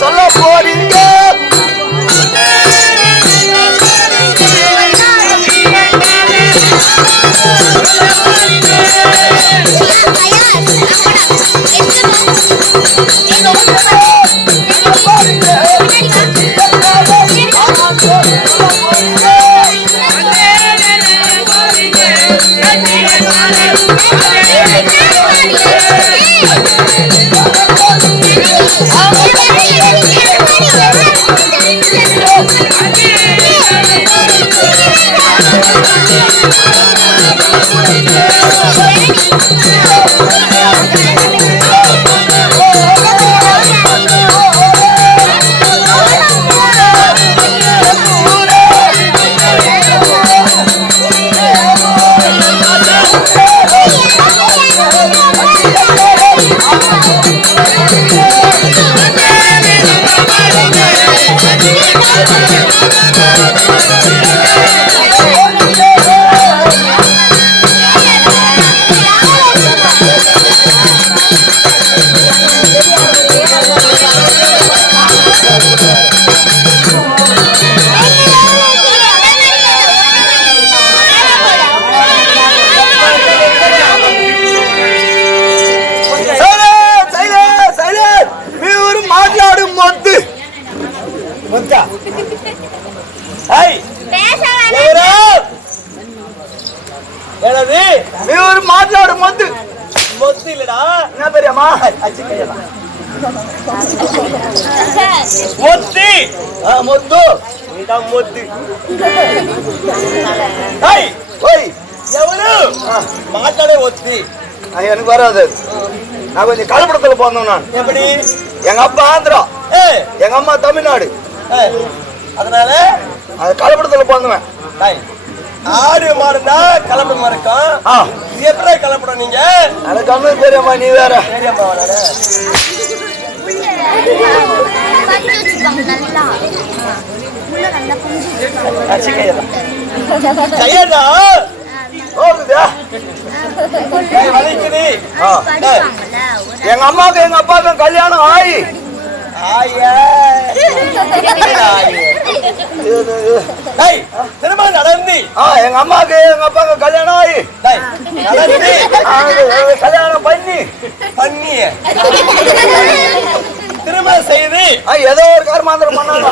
சொல்ல போறீங்க మాట్లాడు మొద్దు మొద్దు இல்லடா என்ன பெரியம்மா அச்சி கையடா మొద్ది మొద్దు நீடா మొద్దు ஏய் ஓய் ఎవరు మాట్లాడే ఒత్తి எனக்கு வராது நான் கொஞ்சம் கலப்படத்துல போறேன் நான் எப்படி எங்க அப்பா ஆந்திரா எங்க அம்மா தமிழ்நாடு அதனால அது கலப்படத்துல போறேன் டேய் ஆறு மாடுனா கலப்படம் இருக்கும் இது எப்படி கலப்படம் நீங்க அட கம்மி பெரியம்மா நீ வேற பெரியம்மா வேற அச்சி கையடா கையடா ஓடுதா ஏய் வலிக்குது எங்க அம்மாக்கு எங்க அப்பாக்கு கல்யாணம் ஆயி ஆயே ஏய் திரும்ப நடந்து எங்க அம்மாக்கு எங்க அப்பாக்கு கல்யாணம் ஆயி நடந்து கல்யாணம் பண்ணி திரும்ப செய்து ஏதோ ஒரு கர்மாந்திரம் பண்ணாங்க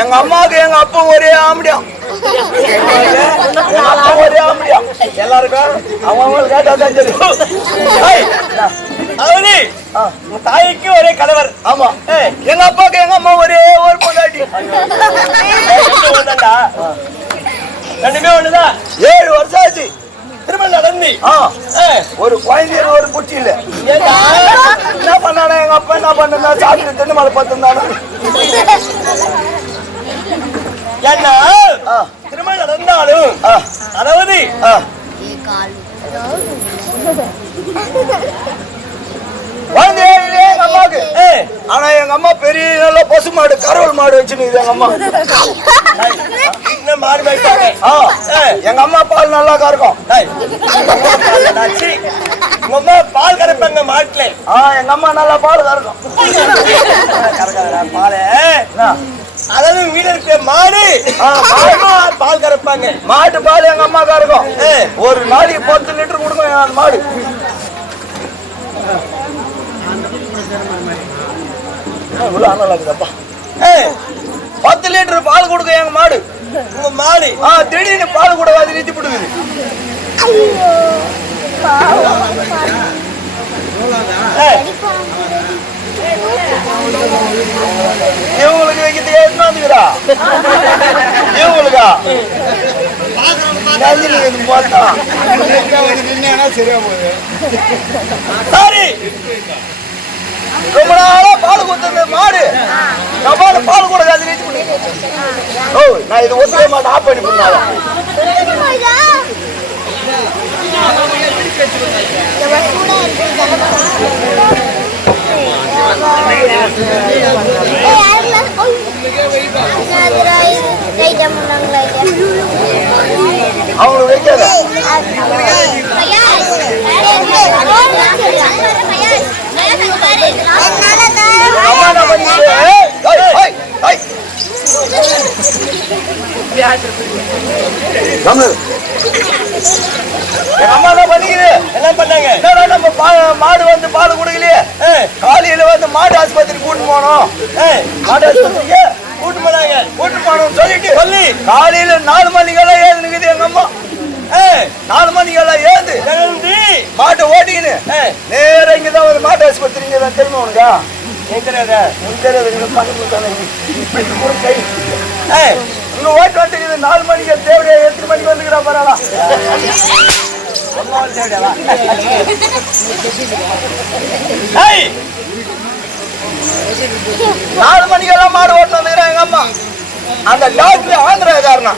எங்க அம்மாவுக்கு எங்க அப்பா ஒரே ஆம்படியம் ஒரே ஆம்படியம் எல்லாருக்கும் அவங்க கேட்டாதான் தெரியும் அவனி தாய்க்கு ஒரே கணவர் ஆமா எங்க அப்பாவுக்கு எங்க அம்மா ஒரே ஒரு பொண்டாட்டி ரெண்டுமே ஒண்ணுதான் 7 வருஷம் ஆச்சு திரும்ப நடந்து ஒரு குழந்தைய ஒரு குட்டி இல்ல என்ன பண்ணானே எங்க அப்பா என்ன பண்ணா சாப்பிட்டு தென்னை மலை பார்த்துருந்தானு என்ன திரும்ப நடந்தாலும் அதாவது எங்க அம்மாவுக்கு ஆனா எங்க அம்மா பெரிய நல்ல பசு மாடு கரவல் மாடு வச்சுன்னு எங்க அம்மா மாடு மேய்ப்பாங்க எங்க அம்மா பால் நல்லா கறக்கும் உங்க அம்மா பால் கறப்பாங்க மாட்டுல எங்க அம்மா நல்லா பால் கறக்கும் பால் அதாவது வீடு இருக்க மாடு பால் கறப்பாங்க மாட்டு பால் எங்க அம்மா கறக்கும் ஒரு நாளைக்கு 10 லிட்டர் கொடுக்கும் அந்த மாடு இருக்குதப்பா 10 லிட்டர் பால் கொடுக்க எங்க மாடு உங்க மாடு திடீர்னு பால் கூட வாதி நிறுத்தி போடுது இவங்களுக்கு வைக்கிறது ஏற்றுக்கிறா இவங்களுக்கா சரி ரொம்ப நாளா பால் கொடுத்த மாடு நம்ம பால் கூட அது நிறுத்தி பண்ணி நான் இது ஒரே மாட்டை ஆஃப் பண்ணி பண்ணாலும் எங்க அம்மா தான் பண்ணிக்குது. என்ன பண்ணாங்க? நம்ம மாடு வந்து பால் கொடுக்கலையே, காலையில வந்து மாடு ஆஸ்பத்திரி கூட்டு போனோம். மாடு ஆஸ்பத்திரிக்கு கூட்டு போனாங்க. கூட்டு போனோம் சொல்லிட்டு சொல்லி காலையில 4 மணிக்கெல்லாம் ஏழுனுக்குது எங்க அம்மா. 4 மணிக்கெல்லாம் ஏந்து மாட்டை ஓட்டிக்கின்னு நேரம் இங்கதான் ஒரு மாட்டு ஆஸ்பத்திரி இங்கதான். தெரியுமா உனக்கா? தெரியாது. இன்னும் ஓட்டு வந்துக்குது 4 மணிக்கு. தேவையா 8 மணிக்கு வந்துக்கிறா பரவாயில்ல. 4 மணிக்கெல்லாம் மாடு ஓட்டு வந்துக்கிறேன் எங்க அம்மா. அந்த டாக்டர் ஆந்திராக்காரனா,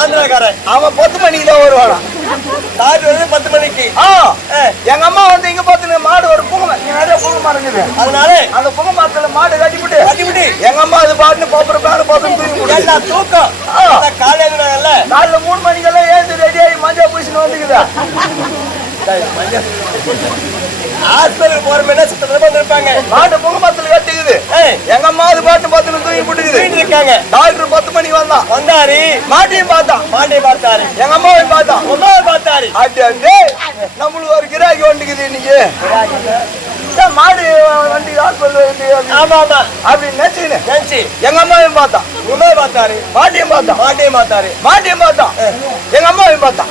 ஆந்திராக்காரன். அவன் 10 மணிக்கு தான் வருவானா. டாக்டர் வந்து 10 மணிக்கு. எங்க அம்மா வந்து இங்க பாத்துங்க மாடு ஒரு புகை நிறைய புகை மரம் இருக்குது. அதனால அந்த புகை மரத்துல மாடு கட்டிவிட்டு எங்க அம்மா அது பாட்டு பாப்புற பேர பாத்து தூக்கம். காலையில 3 மணிக்கெல்லாம் ஏந்து ரெடி ஆகி மஞ்சள் பூசின்னு வந்துக்குதா. ஹாஸ்பிட்டல் போற சுத்தமா இருப்பாங்க. மாட்டு புகை மரத்துல கட்டிக்குது. எங்க அம்மா அது பாட்டு பாத்துன்னு தூங்கி போட்டுக்குது இருக்காங்க. டாக்டர் 10 மணிக்கு வந்தாரு. மாட்டையும் பார்த்தாரு. எங்க அம்மாவையும் பார்த்தாரு. நம்மளுக்கு ஒரு கிராக்கி வந்துக்குது இன்னைக்கு. மாடு வண்டி அப்படின்னு நினைச்சு எங்க அம்மாவையும் பார்த்தான். மாட்டையும் பார்த்தான். எங்க அம்மாவையும் பார்த்தான்.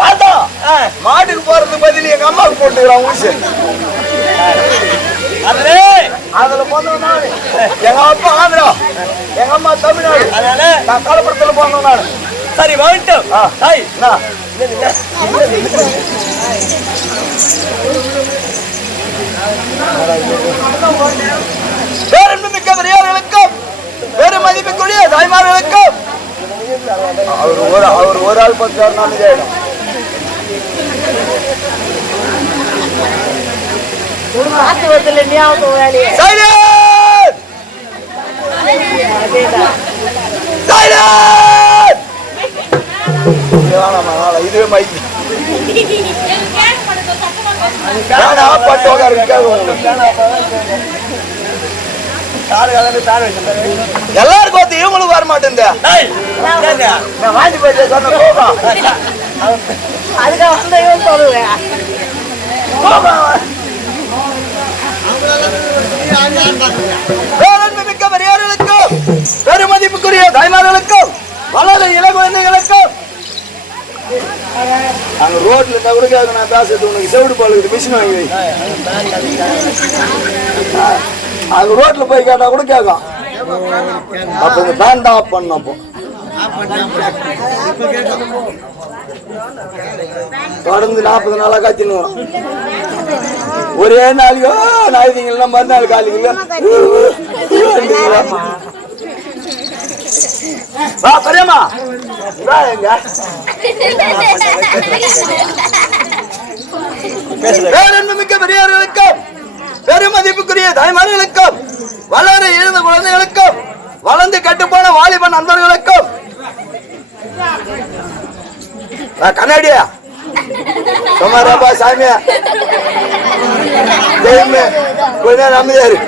பார்த்தா மாட்டுக்கு போறதுக்கு பதில் எங்க அம்மாவுக்கு போட்டுக்கிறான் ஊசி. அதுல போனோம் நானு. எங்க அப்பா ஆந்திரா, எங்க அம்மா தமிழ்நாடு. அதனால நான் கலப்படத்துல போனோம் நானு. சரி வந்துட்டோம். பேரன்புமிக்க பெரியார்களுக்கும் பெரும் மதிப்புக்குரிய தாய்மார்களுக்கும் அவர் ஒரு ஆள் 10 நாள் ஆயிடும். இதுவே மைக் எல்லாருக்கும் வந்து இவங்களுக்கு வர மாட்டேன். வாங்கி போயிட்டு சொன்ன அதுக்காக வந்து சொல்லுவேன். பேரன்புமிக்க பெரியார்களுக்கும் பெருமதிப்புக்குரிய தாய்மார்களுக்கும் வளர இளங்குழந்தைகளுக்கும் அங்க ரோட்ல இருந்தா கூட கேட்க நான் பேசுறது உனக்கு செவிடு பாலுக்கு மிஷின் வாங்கி வை. அங்க ரோட்ல போய் கேட்டா கூட கேட்கும். அப்ப இந்த ஃபேன் தான் ஆஃப் பண்ணணும். அப்போ தொடர்ந்து 40 நாளா காய்ச்சின்னு ஒரே நாளைக்கோ நாய்திங்களா மறுநாள் காலிங்களா பெரியம்மா பேரன்புமிக்க பெரியார்களுக்கும் பெருமதிப்புக்குரிய தாய்மார்களுக்கும் வளர எழுந்த குழந்தைகளுக்கும் வளர்ந்து கட்டுப்போன வாலிபன் நண்பர்களுக்கும் கண்ணாடியா சுமாராப்பா சாமியா கொஞ்ச நேரம் அமைதியாரு.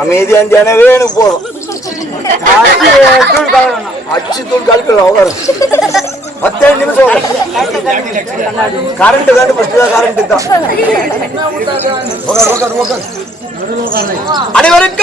அமைதியான ஜனவே எனக்கு போதும். அச்சு தூள் கலக்கலாம் உட்காரு. 10 நிமிஷம் கரண்ட் கண்டுபிடிச்சா கரண்ட் தான். அனைவருக்கும்